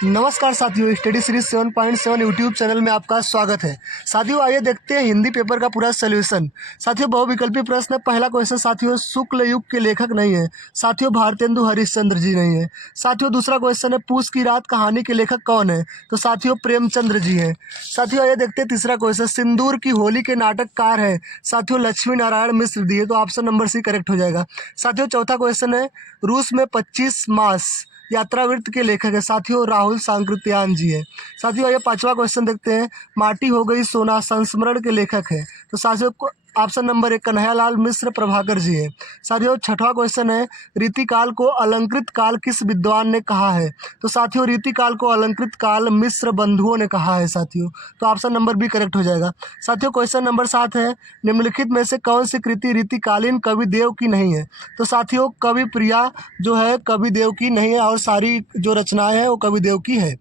नमस्कार साथियों, study series 7.7 YouTube channel में आपका स्वागत है। साथियों आइए देखते हैं हिंदी पेपर का पूरा सोल्यूशन। साथियों बहुविकल्पी प्रश्न। पहला क्वेश्चन साथियों, शुक्ल युग के लेखक नहीं है। साथियों भारतेंदु हरिश्चंद्र जी नहीं है। साथियों दूसरा क्वेश्चन है, पूस की रात कहानी के लेखक कौन है? तो साथियों प्रेमचंद्र जी हैं। साथियों आइए देखते हैं तीसरा क्वेश्चन, सिंदूर की होली के नाटककार है। साथियों लक्ष्मी नारायण मिश्र दिए, तो ऑप्शन नंबर सी करेक्ट हो जाएगा। साथियों चौथा क्वेश्चन है, रूस में 25 मास यात्रावृत्त के लेखक है। साथियों राहुल सांकृत्यायन जी है। साथियों आइए पांचवा क्वेश्चन देखते हैं, माटी हो गई सोना संस्मरण के लेखक है। तो साथियों ऑप्शन नंबर 1 कन्हैयालाल मिश्र प्रभाकर जी है। साथियों छठवां क्वेश्चन है, रीतिकाल को अलंकृत काल किस विद्वान ने कहा है? तो साथियों रीतिकाल को अलंकृत काल मिश्र बंधुओं ने कहा है साथियों, तो ऑप्शन नंबर बी करेक्ट हो जाएगा। साथियों क्वेश्चन नंबर 7 है, निम्नलिखित में से कौन सी कृति रीतिकालीन कवि देव की नहीं है? तो साथियों कवि प्रिया जो है कवि देव की नहीं है और सारी जो रचनाएं हैं वो कवि देव की है।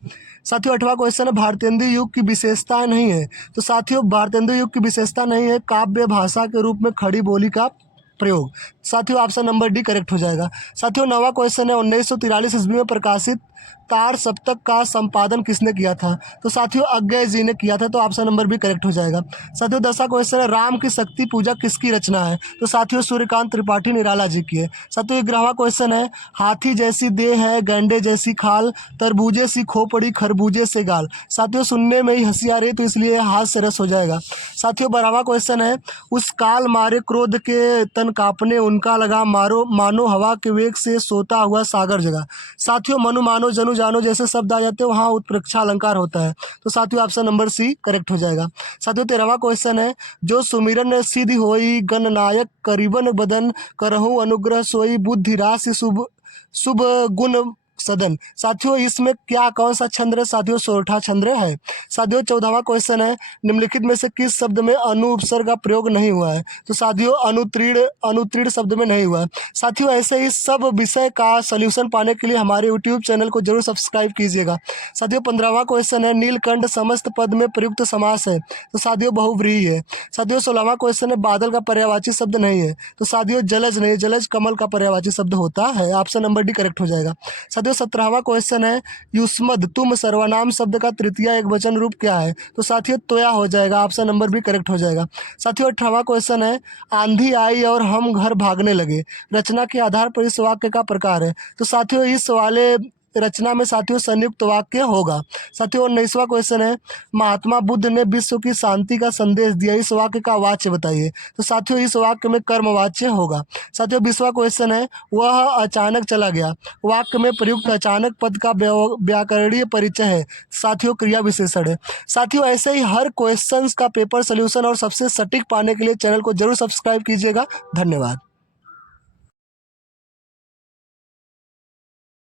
साथियों 8वां क्वेश्चन है, भारतेंदु युग की विशेषता नहीं है। तो साथियों भारतेंदु युग की विशेषता नहीं है काव्य भाषा के रूप में खड़ी बोली का प्रयोग। साथियों ऑप्शन नंबर डी करेक्ट हो जाएगा। साथियों 9वां क्वेश्चन है, 1943 ईस्वी में प्रकाशित तार सप्तक का संपादन किसने किया था? तो साथियों अज्ञय जी ने किया था, तो ऑप्शन नंबर बी करेक्ट हो जाएगा। साथियों 10वां क्वेश्चन है, राम की शक्ति पूजा किसकी रचना है? तो साथियों सूर्यकांत त्रिपाठी निराला जी की है। साथियों 11वां क्वेश्चन है, हाथी जैसी देह है गैंडे जैसी खाल, तरबूजे सी खोपड़ी खरबूजे से गाल। साथियों सुनने में ही हंसी आ रही है तो इसलिए हास्य रस हो जाएगा। साथियों 12वां क्वेश्चन है, उस काल मारे क्रोध के तन कांपने उनका लगा मारो मानो हवा के वेग से सोता हुआ सागर जगा। साथियों मनु मानो जनु जानो जैसे शब्द आ जाते हैं वहाँ उत्प्रेक्षा अलंकार होता है, तो साथियों ऑप्शन नंबर सी करेक्ट हो जाएगा। साथियों 13वां क्वेश्चन है, जो सुमिरन सिद्धि होई गणनायक करीबन बदन करहु अनुग्रह सोई बुद्धि राशि शुभ शुभ गुण सदन। साथियों इसमें क्या कौन सा छंद है? साथियों सोरठा छंद है। साथियों 14वां क्वेश्चन है, निम्नलिखित में से किस शब्द में अनु उपसर्ग का प्रयोग नहीं हुआ है? तो साथियों अनुत्तीर्ण शब्द में नहीं हुआ है। साथियों ऐसे ही सब विषय का सोल्यूशन पाने के लिए हमारे यूट्यूब चैनल को जरूर सब्सक्राइब कीजिएगा। साथियों 15वां क्वेश्चन है, नीलकंठ समस्त पद में प्रयुक्त समास है। तो साथियों बहुव्रीहि है। साथियों 16वां क्वेश्चन है, बादल का पर्यायवाची शब्द नहीं है। तो साथियों जलज नहीं, जलज कमल का पर्यायवाची शब्द होता है। ऑप्शन नंबर डी करेक्ट हो जाएगा। साथियों 17वां क्वेश्चन है, युष्मद तुम सर्वनाम शब्द का तृतीय एकवचन रूप क्या है? तो साथियों तोया हो जाएगा। ऑप्शन नंबर बी करेक्ट हो जाएगा। साथियों 18वां क्वेश्चन है, आंधी आई और हम घर भागने लगे, रचना के आधार पर इस वाक्य का प्रकार है। तो साथियों इस वाले रचना में साथियों संयुक्त वाक्य होगा। साथियों 19वां क्वेश्चन है, महात्मा बुद्ध ने विश्व की शांति का संदेश दिया, इस वाक्य का वाच्य बताइए। तो साथियों इस वाक्य में कर्मवाच्य होगा। साथियों 20वां क्वेश्चन है, वह अचानक चला गया, वाक्य में प्रयुक्त अचानक पद का व्याकरणीय परिचय है। साथियों क्रिया विशेषण है। साथियों ऐसे ही हर क्वेश्चन का पेपर सोल्यूशन और सबसे सटीक पाने के लिए चैनल को जरूर सब्सक्राइब कीजिएगा। धन्यवाद।